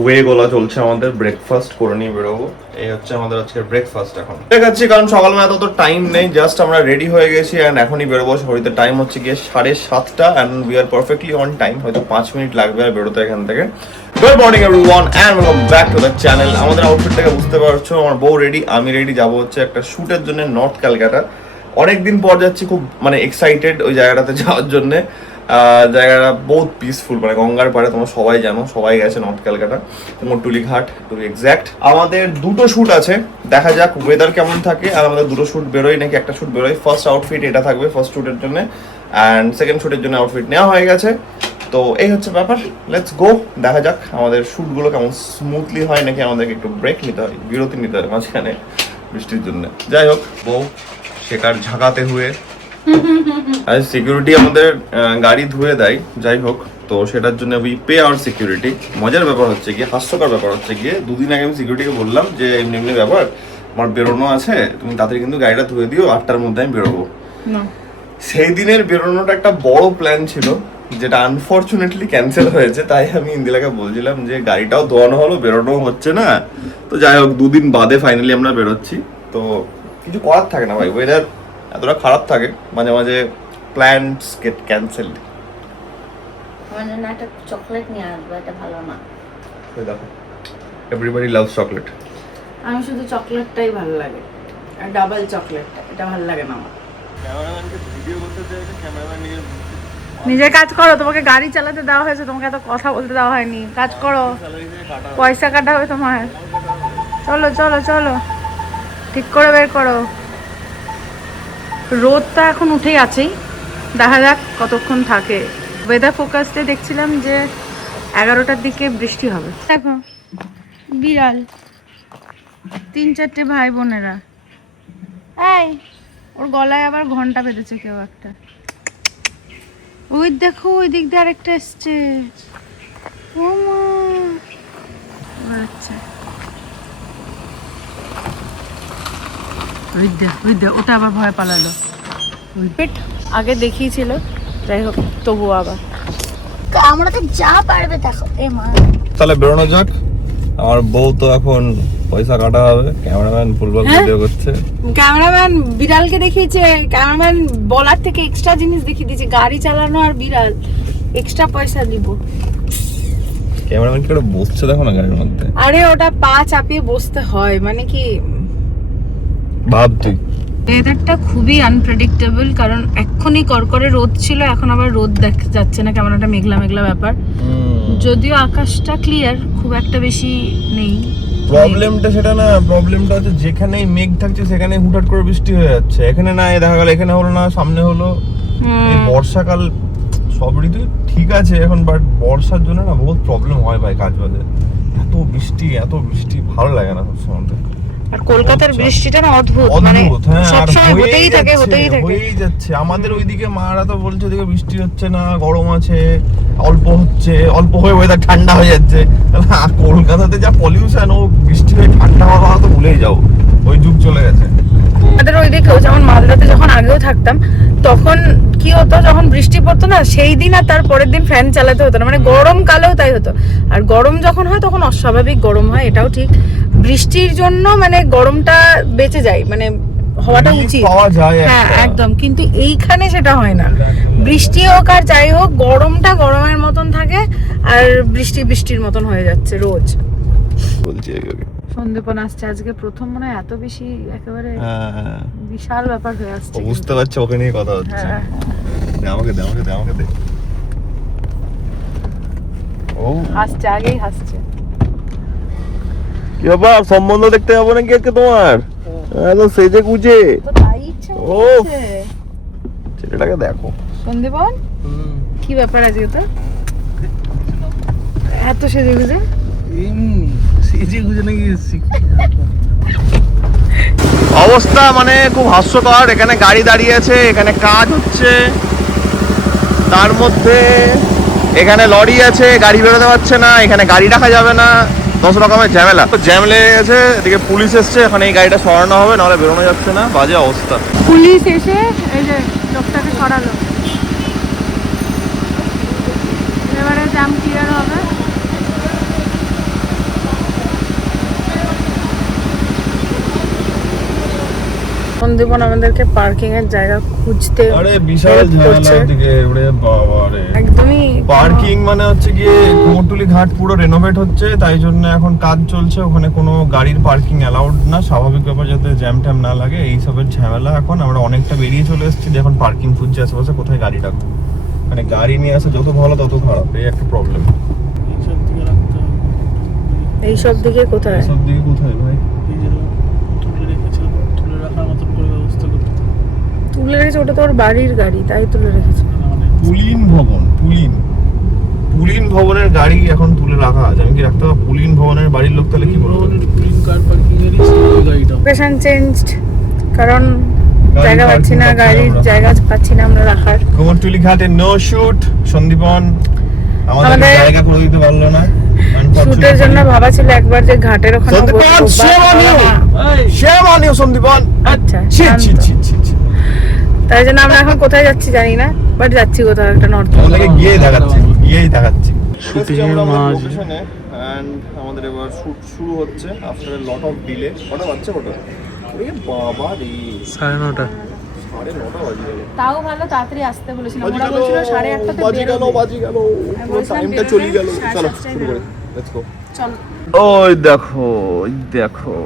Way গোলা চলছে আমাদের, ব্রেকফাস্ট করে নিয়ে বেরোবো। এই হচ্ছে আমাদের আজকে ব্রেকফাস্ট। এখন দেখাচ্ছি কারণ সকালবেলা তত টাইম নেই, জাস্ট আমরা রেডি হয়ে গেছি অ্যান্ড এখনই বেরোবো। ঘড়িতে টাইম হচ্ছে গিয়ে 7:30 and we are perfectly on time. হয়তো 5 মিনিট লাগবে আর বেরোতে এখান থেকে। Good morning everyone and welcome back to the channel. আমাদের আউটফিট থেকে বুঝতে পারছো আমার বউ রেডি, আমি রেডি। যাবো হচ্ছে একটা শুটের জন্য নর্থ ক্যালকাটা। অনেকদিন পর যাচ্ছি, খুব মানে এক্সাইটেড ওই জায়গাটাতে যাওয়ার জন্য। জায়গাটা বহুত পিসফুল, মানে গঙ্গার পাড়ে, তোমরা সবাই জানো, সবাই গেছে নর্থ ক্যালকাটা, কুমোরটুলি ঘাট টু বি এক্স্যাক্ট। আমাদের দুটো শ্যুট আছে, দেখা যাক ওয়েদার কেমন থাকে। আর আমাদের দুটো শ্যুট বেরোয় নাকি একটা শ্যুট বেরোয়। ফার্স্ট আউটফিট এটা থাকবে ফার্স্ট শ্যুটের জন্য, অ্যান্ড সেকেন্ড শ্যুটের জন্য আউটফিট নেওয়া হয়ে গেছে। তো এই হচ্ছে ব্যাপার, লেটস গো। দেখা যাক আমাদের শ্যুটগুলো কেমন স্মুথলি হয় নাকি আমাদেরকে একটু ব্রেক নিতে হয়, বিরতি নিতে হয় মাঝখানে বৃষ্টির জন্য। যাই হোক, বউ শেখার ঝাঁকাতে হুয়ে আর সিকিউরিটি আমাদের গাড়ি ধুয়ে দেয়। যাই হোক, তো সেটার জন্য উই পে আওয়ার সিকিউরিটি। মজার ব্যাপার হচ্ছে গিয়ে, হাস্যকর ব্যাপার হচ্ছে গিয়ে, দুদিন আগে আমি সিকিউরিটিকে বললাম যে এমনি এমনি ব্যাপার, আমার বেরোনো আছে, তুমি তাড়াতাড়ি কিন্তু গাড়িটা ধুয়ে দিও, 8টার মধ্যে আমি বেরোবো। সেই দিনের বেরোনোটা একটা বড় প্ল্যান ছিল, যেটা আনফর্চুনেটলি ক্যান্সেল হয়েছে। তাই আমি ইন্দিরাকে বলছিলাম যে গাড়িটাও ধোয়ানো হলো, বেরোনো হচ্ছে না। তো যাই হোক, দুদিন বাদে ফাইনালি আমরা বেরোচ্ছি। তো কিছু করার থাকে না ভাই, ওয়েদার এতটা খারাপ থাকে, মাঝে মাঝে প্ল্যানস গেট ক্যান্সেলড। মানে না, একটা চকলেট নিয়ে আসবে, এটা ভালো না। এই দেখো, এভরিবডি লাভস চকলেট। আমি শুধু চকলেটটাই ভালো লাগে, আর ডাবল চকলেটটা, এটা ভালো লাগে না আমার। ক্যামেরাম্যানকে ভিডিও করতে চাইছে, ক্যামেরাম্যান নিজের কাজ করো, তোমাকে গাড়ি চালাতে দেওয়া হয়েছে, তোমাকে এত কথা বলতে দেওয়া হয়নি। কাজ করো, পয়সা কাটা হবে তোমার। চলো চলো চলো, ঠিক করে বের করো। রোদটা এখন উঠেই আছেই, দেখা যাক কতক্ষণ থাকে। ওয়েদার ফোকাসে দেখছিলাম যে 11টার দিকে বৃষ্টি হবে। দেখো বিড়াল, 3-4টে ভাই বোনেরা। এই ওর গলায় আবার ঘন্টা বেঁধেছে কেউ একটা। ওই দেখো, ওই দিক দিয়ে আরেকটা এসছে। ও মা, আচ্ছা ওই দেখ, ওটা আবার ভয় পালালো। ওই পেট আগে দেখিয়েছিল, যাই হোক তবু আবার আমরা তো যা পারবে দেখো। এ মা, তাহলে বেরোনো যাক। আমার বউ তো এখন পয়সা কাটা হবে, ক্যামেরাম্যান ফুলবল ভিডিও করছে। ক্যামেরাম্যান বিড়ালকে দেখিয়েছে, ক্যামেরাম্যান বলার থেকে এক্সট্রা জিনিস দেখিয়ে দিয়েছে। গাড়ি চালানো আর বিড়াল, এক্সট্রা পয়সা দিব। ক্যামেরাম্যান কি করে বসছে দেখো না গাড়ির মধ্যে। আরে ওটা পা চাপিয়ে বসতে হয়, মানে কি ভাব তুই। ওয়েদারটা খুবই আনপ্রেডিক্টেবল, কারণ এক্ষুনি করকরে রোদ ছিল, এখন আবার রোদ দেখা যাচ্ছে না, কেমন একটা মেঘলা মেঘলা ব্যাপার। যদিও আকাশটা ক্লিয়ার, খুব একটা বেশি নেই। প্রবলেমটা সেটা না, প্রবলেমটা হচ্ছে যেখানেই মেঘ থাকছে সেখানে হুটহাট করে বৃষ্টি হয়ে যাচ্ছে। এখানে না, দেখা গেল এখানে হলো না, সামনে হলো। এই বর্ষাকাল, সব ঋতু ঠিক আছে এখন, বাট বর্ষার জন্য না বহুত প্রবলেম হয় ভাই কাজ বাজে। এত বৃষ্টি ভালো লাগে না সবসময়। আর কলকাতার বৃষ্টিটা না অদ্ভুত, মানে সবসময় হতেই থাকে। হয়েই যাচ্ছে। আমাদের ওইদিকে মারা তো বলছে ওদিকে বৃষ্টি হচ্ছে না, গরম আছে, অল্প হচ্ছে, অল্প হয়ে ওয়েদার ঠান্ডা হয়ে যাচ্ছে। কলকাতাতে যা পলিউশন, ও বৃষ্টি হয়ে ঠান্ডা হওয়া তো ভুলেই যাও, ওই যুগ চলে গেছে। আমাদের ওইদিকেও যেমন মালদাতে যখন আগেও থাকতাম, তখন কি হতো, যখন বৃষ্টি পড়তো না সেই দিন আর তার পরের দিন ফ্যান চালাতে হতো না, মানে গরমকালেও তাই হতো। আর গরম যখন হয় তখন অস্বাভাবিক গরম হয়, এটাও ঠিক। বৃষ্টির জন্য মানে গরমটা বেঁচে যায়, মানে হওয়াটা উচিত, হ্যাঁ একদম। কিন্তু এইখানে সেটা হয় না, বৃষ্টি হোক আর যাই হোক, গরমটা গরমের মতন থাকে আর বৃষ্টির মতন হয়ে যাচ্ছে রোজ। বলছি সন্দেপন আসছে আজকে প্রথম, মনে হয় এত বেশি একেবারে বিশাল ব্যাপার হয়ে আসছে। বুঝতে পারছি, ওকে নিয়ে কথা হচ্ছে। আমাকে দে। ও হাসছে, আগেই হাসছে। কি ব্যাপার, সম্বন্ধ দেখতে যাবো নাকি আজকে তোমার? একদম সেজে গুজে। ও ছেলেটাকে দেখো। সন্দীপন, কি ব্যাপার আজকে তো এত সেজে গুজে? অবস্থা মানে খুব হাস্যকর। এখানে গাড়ি দাঁড়িয়ে আছে, এখানে কাজ হচ্ছে, তার মধ্যে এখানে লরি আছে, গাড়ি বেরোতে পারছে না, এখানে গাড়ি রাখা যাবে না, 10 রকমের ঝামেলা। জ্যাম লেগে গেছে, এদিকে পুলিশ এসছে, এখানে এই গাড়িটা সরানো হবে, নাহলে বেরোনো যাচ্ছে না। বাজে অবস্থা। পুলিশ এসে এই যে লোকটাকে সরালো, এবারে জ্যাম ক্লিয়ার হবে। সন্দীপন আমাদেরকে পার্কিং এর জায়গা খুঁজতে আরে বিশাল help করছে। ঝামেলা দিকে ওরে বাবা রে। একদমই পার্কিং মানে হচ্ছে গিয়ে কুমোরটুলি ঘাট পুরো রেনোভেট হচ্ছে, তাই জন্য এখন কাজ চলছে, ওখানে কোনো গাড়ির পার্কিং অ্যালাউড না, স্বাভাবিক ব্যাপার, যাতে জ্যাম ট্যাম না লাগে এই সবের ঝামেলা। এখন আমরা অনেকটা বেরিয়ে চলে এসেছি, এখন পার্কিং খুঁজছি আশেপাশে কোথায় গাড়ি রাখবো। মানে গাড়ি নিয়ে আসা যত ভালো তত খারাপ, এই একটা প্রবলেম। এইসব দিকে কোথায়? সব দিকে কোথায় ভাই? তুলে রেখেছে, ওটা তোর বাড়ির গাড়ি তাই তুলে রেখেছে। পুলিন ভবন, পুলিন ভবনের গাড়ি এখন তুলে রাখা আছে। আমি কি রাখতে পারবো? পুলিন ভবনের বাড়ির লোক তাহলে কি বলবো? লোকেশন চেঞ্জড, কারণ গাড়ি জায়গা পাচ্ছি না, parking গাড়ির আমরা। জায়গা পাচ্ছি না আমরা রাখার। কুমোরটুলি ঘাটে নো শুট, সন্দীপন আমাদের আমাদের জায়গা করে দিতে পারলো না। শুটের জন্য ভাবা ছিল একবার যে ঘাটের ওখানে সন্দীপন, বসবো, shame on you! Shame on you, Sandipan. আচ্ছা, ছি, শান্ত। ছি, ছি, ছি, ছি। তাই জন্য আমরা এখন কোথায় যাচ্ছি জানি না, বাট যাচ্ছি কোথাও একটা নর্থ। আমাদেরকে গিয়েই দেখাচ্ছি। Shooting এর মাঝ। and আমাদের এবার শুট শুরু হচ্ছে after a lot of delay. কটা বাজছে ওটা? ওরে বাবা রে, 9:30। 9:30 বাজে গেল। তাও ভালো তাড়াতাড়ি আসতে বলেছিলাম, বাজি ওরা গেল, বলছিল 8:30 বাজি গেল, বাজি গেল, পুরো বলছিলাম টাইমটা বেরোবে, চলে গেল। 7:30 চলো টায় শুরু করি, বেরোবে। Let's go. চল। ওই দেখো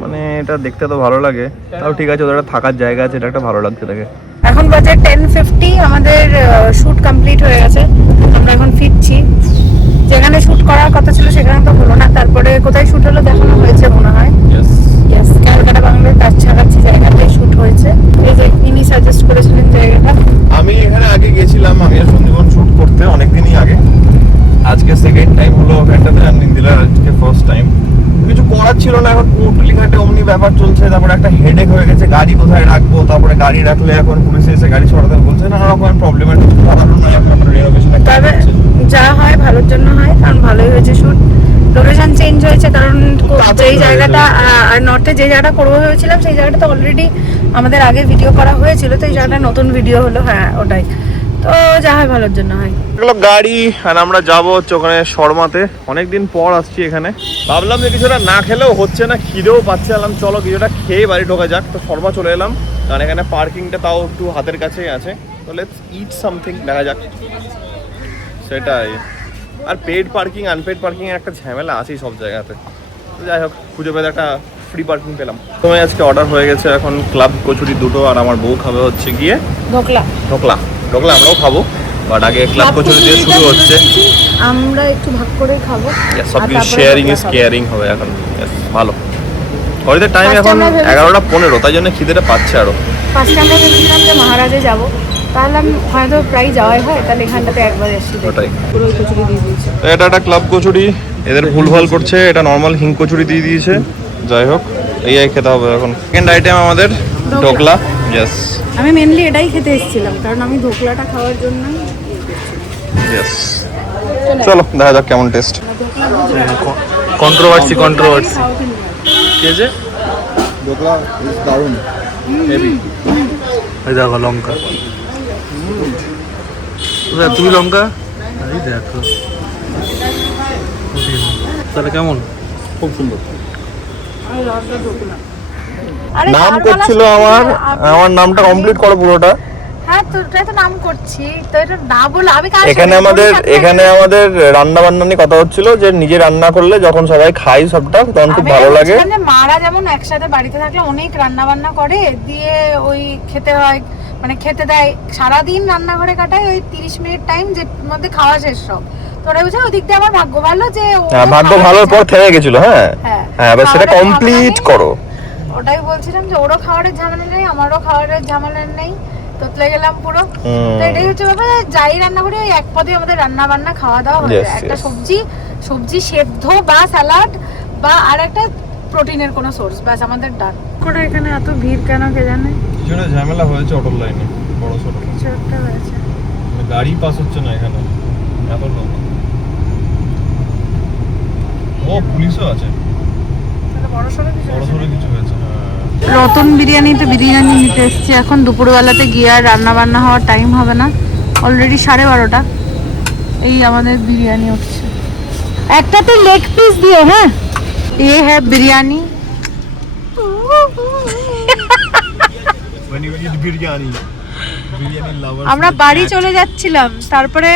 মানে এটা দেখতে তো ভালো লাগে, তাও ঠিক আছে, ওদের একটা থাকার জায়গা আছে, এটা একটা ভালো লাগছে দেখে। এখন বাজে 10:50, আমাদের শুট কমপ্লিট হয়ে গেছে, আমরা এখন ফিরছি। যেখানে শুট করার কথা ছিল সেখানে তো হলো না, তারপরে কোথায় শুট হলো দেখানো হয়েছে মনে হয়। ইয়েস, ক্যালকাটা বাংলার কাছাকাছি জায়গাতে শুট হয়েছে। এই যে ইনি সাজেস্ট করেছিলেন জায়গাটা। আমি এখানে আগে গেছিলাম, আমি আর সন্দীপন শুট করতে অনেকদিনই আগে। আজকে সেকেন্ড টাইম হলো ওখানটাতে, আর নিন্দিলার আজকে ফার্স্ট টাইম। কিছু করার ছিল না, এখন কুমোরটুলি ঘাটে অমনি ব্যাপার চলছে, তারপরে একটা হেডেক হয়ে গেছে গাড়ি কোথায় রাখবো, তারপরে গাড়ি রাখলে এখন পুলিশে এসে গাড়ি সরাতে বলছে, নানা রকম প্রবলেমের কারণ নয়, এখন আমরা রিনোভেশনের কাজ তবে চলছে। যা হয় ভালোর জন্য হয়, কারণ ভালোই হয়েছে শুট। লোকেশন চেঞ্জ হয়েছে, কারণ যেই জায়গাটা আর নর্থে যে জায়গাটা করবো ভেবেছিলাম সেই জায়গাটা তো অলরেডি আমাদের আগে ভিডিও করা হয়েছিল, তো এই জায়গাটা নতুন ভিডিও হলো। হ্যাঁ ওটাই, তো যা হয় ভালোর জন্য হয়। এগুলো গাড়ি, আর আমরা যাবো হচ্ছে ওখানে শর্মাতে। অনেকদিন পর আসছি এখানে, ভাবলাম যে কিছুটা না খেলেও হচ্ছে না, খিদেও পাচ্ছে, এলাম চলো কিছুটা খেয়ে বাড়ি ঢোকা যাক। তো শর্মা চলে এলাম, কারণ এখানে পার্কিংটা তাও একটু হাতের কাছেই আছে, তো লেটস ইট সামথিং, দেখা যাক। সেটাই, আর পেড পার্কিং আনপেড পার্কিং এর একটা ঝামেলা আছেই সব জায়গাতে। তো যাই হোক, খুঁজে পেতে একটা ফ্রি পার্কিং পেলাম। তোমার আজকে অর্ডার হয়ে গেছে এখন ক্লাব কচুরি দুটো, আর আমার বউ খাবে হচ্ছে গিয়ে ঢোকলা। ঢোকলা। ঢোকলা আমরাও খাবো, বাট আগে ক্লাব কচুরি দিয়ে শুরু হচ্ছে। আমরা একটু ভাগ করে খাবো। সব আর কিছু তারপরে শেয়ারিং ঢোকলা ইজ খাবো। কেয়ারিং হবে এখন। Yes, ভালো। ঘড়িতে টাইম First এখন আমরা ভেবেছি- 11:15, তাই জন্য খিদেটা পাচ্ছে আরো। ফার্স্টে আমরা ভেবেছিলাম যে মহারাজে যাবো, তাহলে আমি হয়তো প্রায় যাওয়াই হয়, তাহলে এখানটাতে একবার এসছি। ওটাই। পুরো কচুরি দিয়ে দিয়েছে। তো এটা একটা ক্লাব কচুরি, এদের ভুলভাল করছে, এটা নর্মাল হিং কচুরি দিয়ে দিয়েছে। যাই হোক, এই খেতে হবে এখন। সেকেন্ড আইটেম আমাদের ঢোকলা। ইয়েস আমি মেনলি এটাই খেতে এসেছিলাম, কারণ আমি ঢোকলাটা খাওয়ার জন্য। ইয়েস, চলো দেখা যাক কেমন টেস্ট। কন্ট্রোভার্সি কে যে ঢোকলা ইজ দারুণ, হেভি। ওই দেখো লঙ্কা। তুমি লঙ্কা, এই দেখো। তাহলে কেমন? খুব সুন্দর। আরে নাম কারবালা করছিল শুনছি, আমার নামটা কমপ্লিট করো পুরোটা। হ্যাঁ তো এটাই তো নাম করছি, তো এটা না বলে আমি কার এখানে আমাদের রান্না বান্না নিয়ে কথা হচ্ছিল, যে নিজে রান্না করলে যখন সবাই খাই সবটা তখন খুব ভালো লাগে। মারা যেমন একসাথে বাড়িতে থাকলে অনেক রান্না বান্না করে, দিয়ে ওই খেতে হয়, মানে খেতে দেয়, সারাদিন রান্নাঘরে কাটায়, ওই 30 মিনিট টাইম যে মধ্যে খাওয়া শেষ সব। তো ওরা বুঝে ওই দিক দিয়ে আমার ভাগ্য ভালো যে ভাগ্য ভালোর পর থেমে গেছিল। হ্যাঁ হ্যাঁ, হ্যাঁ, এবার সেটা খাবারের কমপ্লিট ঝামেলা করো। নেই। ওটাই বলছিলাম যে ওরও খাবারের ঝামেলা নেই, আমারও খাবারের ঝামেলা নেই, তোতলে গেলাম পুরো। তো এটাই হচ্ছে ব্যাপার, যাই রান্না করি ওই এক পদে আমাদের রান্না বান্না খাওয়া দাওয়া হয়ে যায়। একটা সবজি সেদ্ধ বা স্যালাড বা আর একটা প্রোটিনের কোনো সোর্স, ব্যাস আমাদের ডান। করে এখানে এত ভিড় কেন কে জানে? কিছুটা ঝামেলা হয়েছে অটোর লাইনে, বড় ছোট কিছু একটা হয়েছে। গাড়ি পাস হচ্ছে না এখানে, এত লোক। ও পুলিশও আছে, তাহলে বড়সড় কিছু বড় সড়ো কিছু হয়েছে। রতন বিরিয়ানিতে বিরিয়ানি নিতে এসেছি, এখন দুপুরবেলাতে গিয়ে আর রান্না বান্না হওয়ার টাইম হবে না, অলরেডি 12:30। এই আমাদের বিরিয়ানি উঠছে, একটাতে লেগ পিস দিয়ে। হ্যাঁ, ये है biryani. when you eat biryani lovers আমরা বাড়ি চলে যাচ্ছিলাম, তারপরে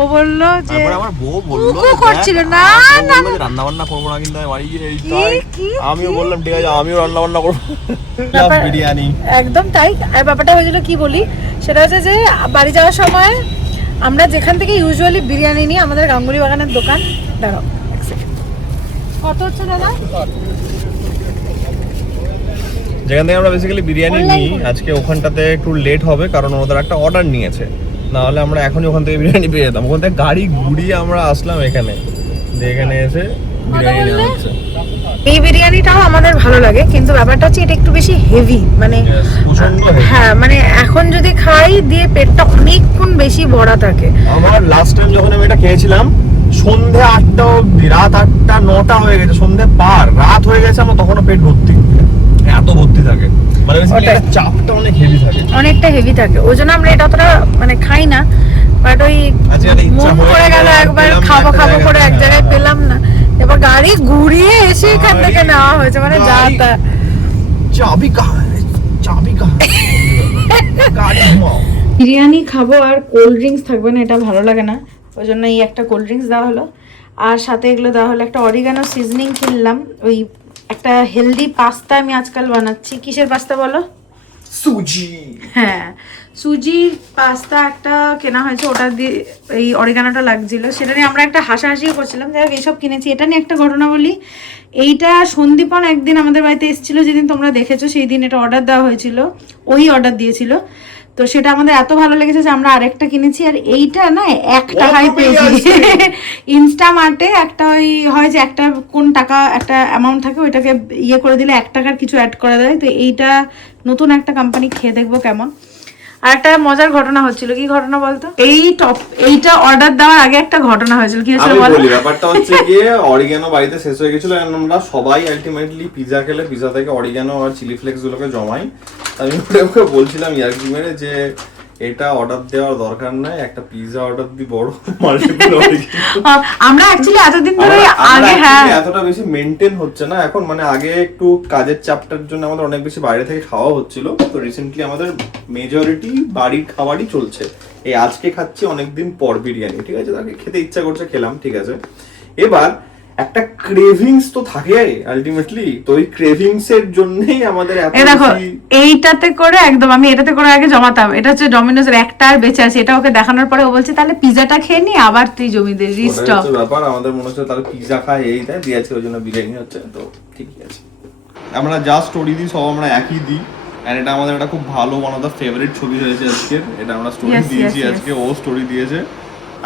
ও বললো যে তারপর আমার বউ বললো কুকু করছিল না না রান্না বান্না করবো না কিন্তু বাড়ি গিয়ে এই কি কি আমিও বললাম ঠিক আছে আমিও রান্না বান্না করবো ব্যাপার- বিরিয়ানি একদম তাই। আর ব্যাপারটা হয়েছিল কি বলি, সেটা হচ্ছে যে বাড়ি যাওয়ার সময় আমরা যেখান থেকে ইউজুয়ালি বিরিয়ানি নিই, আমাদের গাঙ্গুলি বাগানের দোকান, দাঁড়াও এক সেকেন্ড, কত হচ্ছে দাদা? যেখান থেকে আমরা বেসিক্যালি বিরিয়ানি নিই, আজকে ওখানটাতে একটু লেট হবে কারণ ওদের একটা অর্ডার নিয়েছে, না হলে আমরা এখনই ওখান থেকে বিরিয়ানি পেয়ে যেতাম। ওখান থেকে গাড়ি ঘুরিয়ে আমরা আসলাম এখানে, এখানে এসে বিরিয়ানি নেওয়া হচ্ছে। এই বিরিয়ানিটাও আমাদের ভালো লাগে, কিন্তু ব্যাপারটা হচ্ছে এটা একটু বেশি হেভি, মানে প্রচন্ড heavy। হ্যাঁ মানে এখন যদি খাই দিয়ে পেটটা অনেকক্ষণ বেশি ভরা থাকে। আমার লাস্ট টাইম যখন আমি এটা খেয়েছিলাম সন্ধে 8টা অবধি, রাত 8টা 9টা হয়ে গেছে, সন্ধে পার রাত হয়ে গেছে, আমার তখনও পেট ভর্তি, এত ভর্তি থাকে, মানে ওটাই। চাপটা অনেক হেভি থাকে। অনেকটা হেভি থাকে, ওই জন্য আমরা এটা অতটা মানে খাই না, বাট ওই আজকে একটা ইচ্ছা মন করে গেল একবার পেলাম না খাবো একটা খাবো করে এক জায়গায়, জায়গায় পেলাম না, এবার গাড়ি ঘুরিয়ে এসে এখান থেকে গাড়ি- নেওয়া হয়েছে, মানে যা গাড়ি- তা। চাবি কাহা হ্যায়? চাবি কাহা হ্যায়? গাড়ি ঘুমাও। বিরিয়ানি খাবো আর কোল্ড ড্রিঙ্কস থাকবে না, এটা ভালো লাগে না, ওই জন্য এই একটা কোল্ড ড্রিঙ্কস দেওয়া হলো, আর সাথে এগুলো দেওয়া হলো। একটা অরিগানো সিজনিং কিনলাম, ওই একটা হেলদি পাস্তা আমি আজকাল বানাচ্ছি। কিসের পাস্তা বলো? সুজি। হ্যাঁ, সুজির পাস্তা একটা কেনা হয়েছে, ওটা দিয়ে এই অরিগানোটা লাগছিল, সেটা নিয়ে আমরা একটা হাসাহাসিও করছিলাম। যাই হোক, এইসব কিনেছি। এটা নিয়ে একটা ঘটনা বলি, এইটা সন্দীপন একদিন আমাদের বাড়িতে এসেছিল, যেদিন তোমরা দেখেছো সেই দিন এটা অর্ডার দেওয়া হয়েছিল, ওই অর্ডার দিয়েছিল, তো সেটা আমাদের এত ভালো লেগেছে যে আমরা আরেকটা কিনেছি। আর এইটা না 1 টাকায় পেয়েছি ইনস্টামার্টে, একটা ওই হয় যে একটা কোন টাকা একটা অ্যামাউন্ট থাকে, ওইটাকে ইয়ে করে দিলে 1 টাকার কিছু অ্যাড করা যায়। তো এইটা নতুন একটা কোম্পানি, খেয়ে দেখবো কেমন। আর একটা মজার ঘটনা হচ্ছিল। কি ঘটনা বলতো? এইটা অর্ডার দেওয়ার আগে একটা ঘটনা হয়েছিল। কি হয়েছিল আমি বলো? বলি, ব্যাপারটা হচ্ছে গিয়ে অরিগানো বাড়িতে শেষ হয়ে গেছিল, and আমরা সবাই আলটিমেটলি পিজা খেলে পিজা থেকে অরিগানো আর চিলি ফ্লেক্স গুলোকে জমাই। আমি ওকে বলছিলাম ইয়ার্কি মেরে যে এটা অর্ডার দেওয়ার দরকার নাই, একটা পিজা অর্ডার দি বড় মাল্টিপল অরিগানো। আমরা অ্যাকচুয়ালি এতদিন ধরে আগে হ্যাঁ এতটা বেশি মেনটেন হচ্ছে না এখন, মানে আগে একটু কাজের চাপটার জন্য আমাদের অনেক বেশি বাইরে থেকে খাওয়া হচ্ছিল, তো রিসেন্টলি আমাদের মেজরিটি বাড়ির খাবারই চলছে। এই আজকে খাচ্ছি অনেকদিন পর বিরিয়ানি, ঠিক আছে, তাকে খেতে ইচ্ছা করছে, খেলাম, ঠিক আছে। এবার একটা ক্রেভিংস তো থাকে আলটিমেটলি, তো ওই ক্রেভিংস এর জন্যই আমাদের এত এই দেখো, বেশি। এইটাতে করে একদম আমি এটাতে করে আগে জমাতাম। এটা হচ্ছে ডমিনোজের একটা আর বেঁচে আছে, এটা ওকে দেখানোর পরে ও বলছে তাহলে পিজাটা খেয়ে নি, আবার তুই জমি দে ওটাই রিস্টক। হচ্ছে ব্যাপার, আমাদের মনে হচ্ছে তাহলে পিজা খায় এই দেয় দিয়েছে, ওই জন্য বিরিয়ানি হচ্ছে, তো ঠিকই আছে। আমরা যা স্টোরি দিই সব আমরা একই দিই, এন্ড এটা আমাদের একটা খুব ভালো ওয়ান অফ দ্য ফেভারিট ছবি হয়েছে আজকে, এটা আমরা স্টোরি Yes, দিয়েছি yes, yes. আজকে, ও স্টোরি দিয়েছে।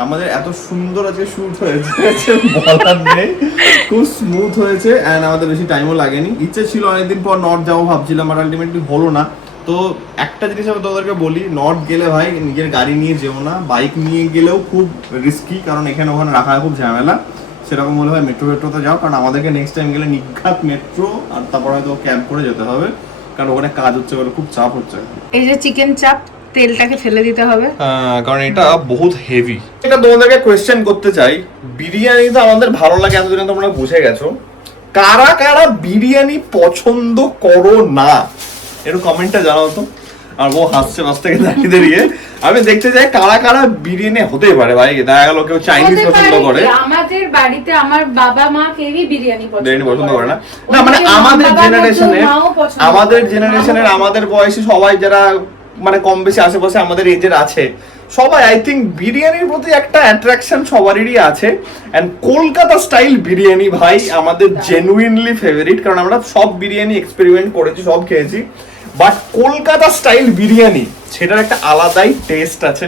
আমাদের এত সুন্দর আজকে শুট হয়েছে বলার নেই, খুব স্মুথ হয়েছে, এন্ড আমাদের বেশি টাইমও লাগেনি। ইচ্ছে ছিল অনেকদিন পর নর্থ যাবো ভাবছিলাম, আর আলটিমেটলি হলো না। তো একটা জিনিস আমি তোদেরকে বলি, নর্থ গেলে ভাই নিজের গাড়ি নিয়ে যেও না, বাইক নিয়ে গেলেও খুব রিস্কি, কারণ এখানে ওখানে রাখা খুব ঝামেলা। সেরকম হলে হয় মেট্রোতে যাও, কারণ আমাদেরকে নেক্সট টাইম গেলে নিঘাত মেট্রো, আর তারপর হয়তো ক্যাব করে যেতে হবে, কারণ ওখানে কাজ হচ্ছে বলে খুব চাপ হচ্ছে। এই যে চিকেন চাপ, তেলটাকে ফেলে দিতে হবে, কারণ এটা বহুত হেভি। এটা তোমাদেরকে কোয়েশ্চেন করতে চাই, বিরিয়ানি তো আমাদের ভালো লাগে এতদিনে তোমরা বুঝে গেছো, কারা কারা বিরিয়ানি পছন্দ করো না একটু কমেন্টে জানাও তো। আর ও হাসছে বাস থেকে দাঁড়িয়ে দাঁড়িয়ে, আমি দেখতে চাই কারা কারা বিরিয়ানি হতে পারে। ভাই দেখা গেল কেউ চাইনিজ পছন্দ করে, আমাদের বাড়িতে আমার বাবা মা কেউই বিরিয়ানি বিরিয়ানি পছন্দ করে না। না মানে আমাদের জেনারেশনের আমাদের বয়সী সবাই যারা মানে কম বেশি আশেপাশে আমাদের এজের আছে, সবাই আই থিঙ্ক বিরিয়ানির প্রতি একটা অ্যাট্রাকশন সবারই আছে। এন্ড কলকাতা স্টাইল বিরিয়ানি ভাই আমাদের জেনুইনলি ফেভারিট, কারণ আমরা সব বিরিয়ানি এক্সপেরিমেন্ট করেছি, সব খেয়েছি, বাট কলকাতা স্টাইল বিরিয়ানি সেটার একটা আলাদাই টেস্ট আছে,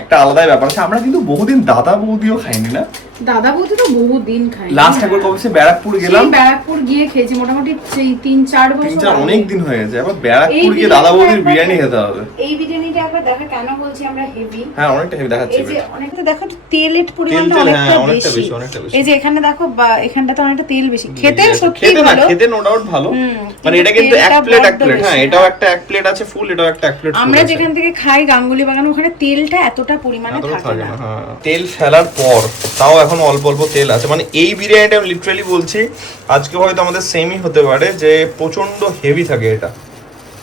একটা আলাদাই ব্যাপার আছে। আমরা কিন্তু বহুদিন দাদা বৌদিও খাইনি না, দাদা বৌদি তো বহুদিন খাই। লাস্ট একবার কবে সে ব্যারাকপুর গেলাম, সেই ব্যারাকপুর গিয়ে খেয়েছি মোটামুটি সেই 3-4 বছর 3-4 আগে। অনেক দিন হয়ে গেছে। আবার ব্যারাকপুর এই গিয়ে দাদা বৌদির বিরিয়ানিটা বিরিয়ানি একবার- খেতে হবে। এই বিরিয়ানিটা একবার দেখা, কেন বলছি আমরা হেভি, হ্যাঁ অনেকটা হেভি দেখাচ্ছে, এই যে অনেকটা দেখো তেলের পরিমাণটা তেল, অনেকটা হ্যাঁ, অনেকটা বেশি। বেশি, অনেকটা বেশি। এই যে এখানে দেখো বা এখানটাতে অনেকটা তেল বেশি, খেতে সত্যি খেতে না, ভালো। খেতে নো ডাউট ভালো, মানে এটা কিন্তু এক প্লেট হ্যাঁ, এটাও একটা এক প্লেট আছে ফুল, এটাও একটা এক প্লেট ফুল। আমরা যেখান থেকে খাই গাঙ্গুলি বাগান, ওখানে তেলটা এতটা পরিমাণে থাকে না। তেল ফেলার পর তাও এখন অল্প অল্প তেল আছে, মানে এই বিরিয়ানিটা আমি লিটারালি বলছি আজকে হয়তো আমাদের সেমই হতে পারে যে প্রচন্ড হেভি থাকে এটা,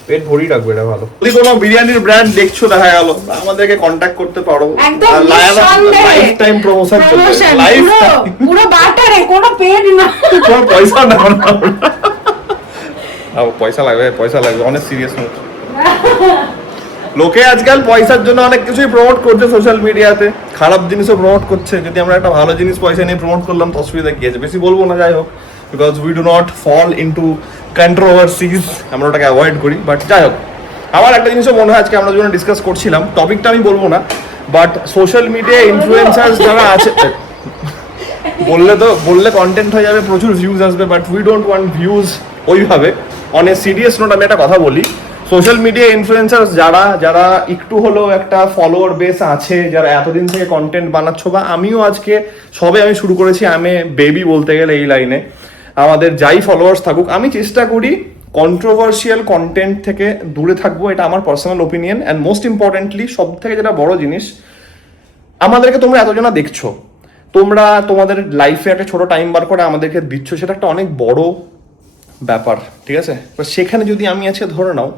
পেট ভরি রাখবে, এটা ভালো। যদি কোনো বিরিয়ানির ব্র্যান্ড দেখছো দেখা গেল, আমাদেরকে কন্ট্যাক্ট করতে পারো। একদম লাইফ টাইম প্রমোশন চলছে, লাইফ পুরো বাটারে, কোনো পেড না, কোনো পয়সা না। পয়সা লাগবে, পয়সা লাগবে, অনেক সিরিয়াস নোট। লোকে আজকাল পয়সার জন্য অনেক কিছুই প্রমোট করছে সোশ্যাল মিডিয়াতে, খারাপ জিনিসও প্রমোট করছে। যদি আমরা একটা ভালো জিনিস পয়সা নিয়ে প্রমোট করলাম তো অসুবিধা কি আছে? বেশি বলবো না, যাই হোক, because we do not fall into controversies, আমরা ওটাকে অ্যাভয়েড করি। বাট যাই হোক, আমার একটা জিনিসও মনে হয় আজকে আমরা যখন ডিসকাস করছিলাম, টপিকটা আমি বলবো না, বাট সোশ্যাল মিডিয়া ইনফ্লুয়েন্সার্স যারা আছে, বললে কন্টেন্ট হয়ে যাবে, প্রচুর ভিউজ আসবে, but we don't want views ওইভাবে। অন এ সিরিয়াস নোট আমি একটা কথা বলি, সোশ্যাল মিডিয়া ইনফ্লুয়েন্সার্স যারা একটু হলেও একটা ফলোয়ার বেস আছে, যারা এতদিন থেকে কন্টেন্ট বানাচ্ছ, বা আমিও আজকে আমি শুরু করেছি, আমি বেবি বলতে গেলে এই লাইনে, আমাদের যাই ফলোয়ার্স থাকুক, আমি চেষ্টা করি কন্ট্রোভার্সিয়াল কন্টেন্ট থেকে দূরে থাকবো। এটা আমার personal opinion. And most importantly, সব থেকে যেটা বড় জিনিস, আমাদেরকে তোমরা এতজনা দেখছো, তোমরা তোমাদের লাইফে একটা ছোট টাইম বার করে আমাদেরকে দিচ্ছ, সেটা একটা অনেক বড় ব্যাপার, ঠিক আছে? সেখানে যদি আমি আজকে ধরে নাও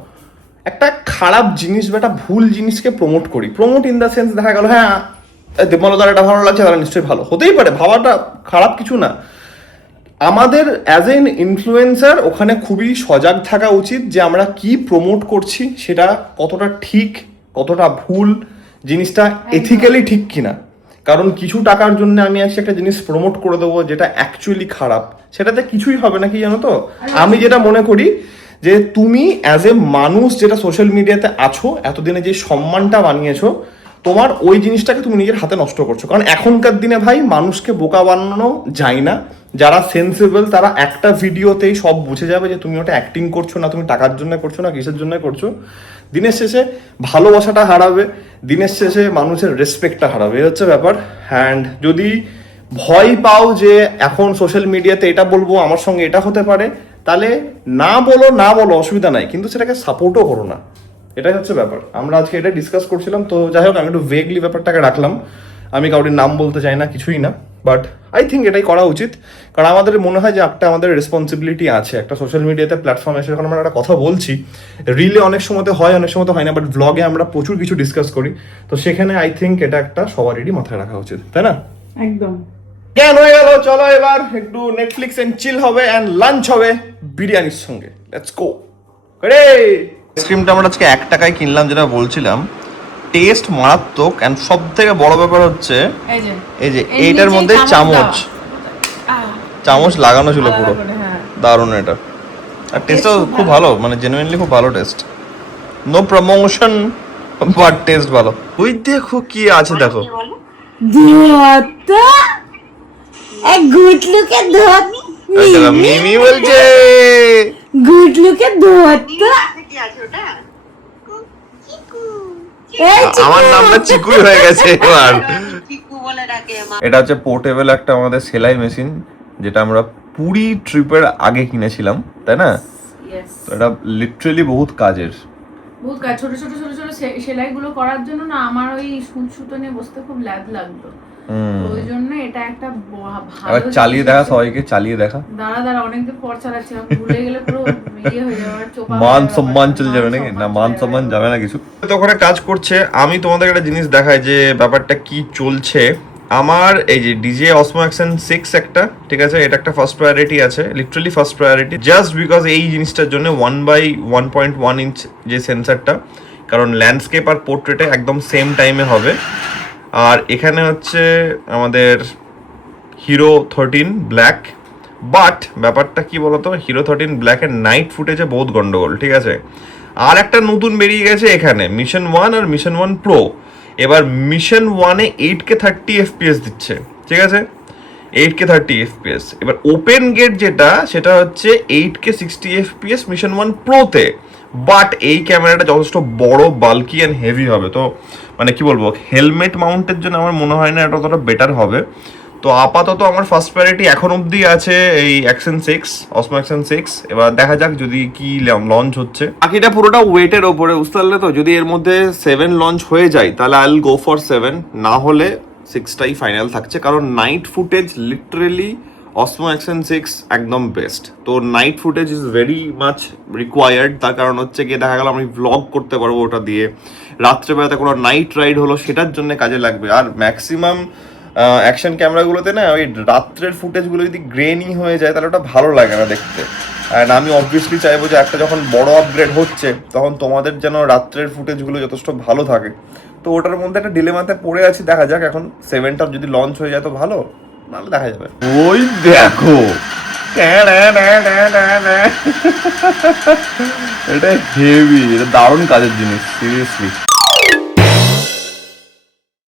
একটা খারাপ জিনিস বা একটা ভুল জিনিসকে প্রমোট করি, প্রমোট ইন দ্য সেন্স দেখা গেল হ্যাঁ দেবমালদার এটা ভালো লাগছে, তারা নিশ্চয়ই ভালো হতেই পারে, ভাবাটা খারাপ কিছু না। আমাদের অ্যাজ এন ইনফ্লুয়েন্সার ওখানে খুবই সজাগ থাকা উচিত যে আমরা কি প্রমোট করছি, সেটা কতটা ঠিক, কতটা ভুল, জিনিসটা এথিক্যালি ঠিক কিনা। কারণ কিছু টাকার জন্য আমি আজকে একটা জিনিস প্রমোট করে দেবো যেটা অ্যাকচুয়ালি খারাপ, সেটাতে কিছুই হবে না। কি জানো তো, আমি যেটা মনে করি যে তুমি অ্যাজ এ মানুষ যেটা সোশ্যাল মিডিয়াতে আছো, এতদিনে যে সম্মানটা বানিয়েছো, তোমার ওই জিনিসটাকে তুমি নিজের হাতে নষ্ট করছো। কারণ এখনকার দিনে ভাই মানুষকে বোকা বানানো যায় না। যারা সেন্সিবল তারা একটা ভিডিওতেই সব বুঝে যাবে যে তুমি ওটা অ্যাক্টিং করছো না, তুমি টাকার জন্য করছো না, কিসের জন্য করছো। দিনের শেষে ভালোবাসাটা হারাবে, দিনের শেষে মানুষের রেসপেক্টটা হারাবে, এই হচ্ছে ব্যাপার। অ্যান্ড যদি ভয় পাও যে এখন সোশ্যাল মিডিয়াতে এটা বলবো আমার সঙ্গে এটা হতে পারে, তাহলে না বলো অসুবিধা নাই, কিন্তু সেটাকে সাপোর্টও করো না। এটাই হচ্ছে ব্যাপার। আমরা আজকে এটা ডিসকাস করছিলাম, তো যাই হোক আমি একটু ভেগলি ব্যাপারটাকে রাখলাম, আমি কাউরির নাম বলতে চাই না, কিছুই না। বাট আই থিঙ্ক এটাই করা উচিত, কারণ আমাদের মনে হয় যে একটা আমাদের রেসপন্সিবিলিটি আছে। একটা সোশ্যাল মিডিয়াতে প্ল্যাটফর্মে এসে যখন আমরা একটা কথা বলছি, রিলে অনেক সময়তে হয়, অনেক সময়তে হয় না, বাট ভ্লগে আমরা প্রচুর কিছু ডিসকাস করি, তো সেখানে আই থিঙ্ক এটা একটা সবারই মাথায় রাখা উচিত, তাই না? একদম। জ্ঞান হয়ে গেল, চলো এবার একটু নেটফ্লিক্স এন্ড চিল হবে অ্যান্ড লাঞ্চ হবে বিরিয়ানির সঙ্গে। Let's go. রে আইসক্রিমটা আমরা আজকে 1 টাকায় কিনলাম, যেটা বলছিলাম, টেস্ট মারাত্মক। অ্যান্ড সব থেকে বড় ব্যাপার হচ্ছে এই যে এইটার মধ্যে চামচ লাগানো ছিল পুরো, দারুণ এটা। আর টেস্টও খুব ভালো, মানে জেনুইনলি খুব ভালো taste. No promotion, but taste ভালো। ওই দেখো কি আছে, দেখো গুড লুকের ধোত, মিমি বলছে গুড লুকের ধোত। আমার নামটা চিকুই হয়ে গেছে এবার। এটা হচ্ছে পোর্টেবল একটা আমাদের সেলাই মেশিন, যেটা আমরা পুরী ট্রিপের আগে কিনেছিলাম, তাই না? তো এটা লিটারালি বহুত কাজের, বহুত কাজ। ছোট ছোট সেলাইগুলো করার জন্য না আমার ওই সুতো নিয়ে বসতে খুব ল্যাদ লাগতো, ওই জন্য এটা একটা ভালো। চালিয়ে দেখা, সবাইকে চালিয়ে দেখা। দাঁড়া অনেকদিন পর চালাচ্ছি, আমি ভুলে গেলে পুরো ইয়ে হয়ে যাবে, মান সম্মান চলে যাবে নাকি? না, মান সম্মান যাবে না কিছু। তো ওখানে কাজ করছে, আমি তোমাদের একটা জিনিস দেখাই যে ব্যাপারটা কি চলছে। আমার এই যে ডিজে অসমো অ্যাকশন 6 একটা, ঠিক আছে, এটা একটা ফার্স্ট প্রায়োরিটি আছে, literally first priority, just because এই জিনিসটার জন্য 1/1.1 ইঞ্চ যে সেন্সারটা, কারণ ল্যান্ডস্কেপ আর পোর্ট্রেটে একদম সেম টাইমে হবে। আর এখানে হচ্ছে আমাদের হিরো 13 ব্ল্যাক, বাট ব্যাপারটা কি বলতো, হিরো 13 ব্ল্যাকের নাইট ফুটেজে বহুত গন্ডগোল, ঠিক আছে। আর একটা নতুন বেরিয়ে গেছে এখানে, মিশন 1 আর মিশন 1 প্রো। এবার মিশন 1-এ 8K 30 FPS দিচ্ছে, ঠিক আছে, 8K 30 FPS। এবার ওপেন গেট যেটা, সেটা হচ্ছে 8K 60 FPS মিশন 1 প্রোতে, বাট এই ক্যামেরাটা যথেষ্ট বড়, বাল্কি অ্যান্ড হেভি হবে। তো মানে কি বলবো, হেলমেট মাউন্টের জন্য আমার মনে হয় না এটা অতটা বেটার হবে। তো আপাতত আমার ফার্স্ট প্রায়োরিটি এখন অবধি আছে এই অ্যাকশন 6, অসমো অ্যাকশন 6। এবার দেখা যাক যদি কি লঞ্চ হচ্ছে। বাকিটা পুরোটা ওয়েটের ওপরে, বুঝতে পারলে তো। যদি এর মধ্যে 7 লঞ্চ হয়ে যায় তাহলে আই উইল গো ফর 7, না হলে 6টাই ফাইনাল থাকছে। কারণ নাইট ফুটেজ লিটারেলি অসমো অ্যাকশন 6 একদম বেস্ট। তো night footage is very much required, তার কারণ হচ্ছে গিয়ে দেখা গেল আমি ভ্লগ করতে পারবো ওটা দিয়ে, রাত্রেবেলাতে কোনো নাইট রাইড হলো সেটার জন্য কাজে লাগবে। আর ম্যাক্সিমাম অ্যাকশন ক্যামেরাগুলোতে না ওই রাত্রের ফুটেজগুলো যদি গ্রেনি হয়ে যায় তাহলে ওটা ভালো লাগে না দেখতে। অ্যান্ড আমি অবভিয়াসলি চাইবো যে একটা যখন বড় আপগ্রেড হচ্ছে তখন তোমাদের যেন রাত্রের ফুটেজগুলো যথেষ্ট ভালো থাকে। তো ওটার মধ্যে একটা ডিলেমাতে পড়ে আছি, দেখা যাক এখন 7টা যদি লঞ্চ হয়ে যায় তো ভালো, নাহলে দেখা যাবে। ওই দেখো এটা হেভি, এটা দারুণ কাজের জিনিস সিরিয়াসলি।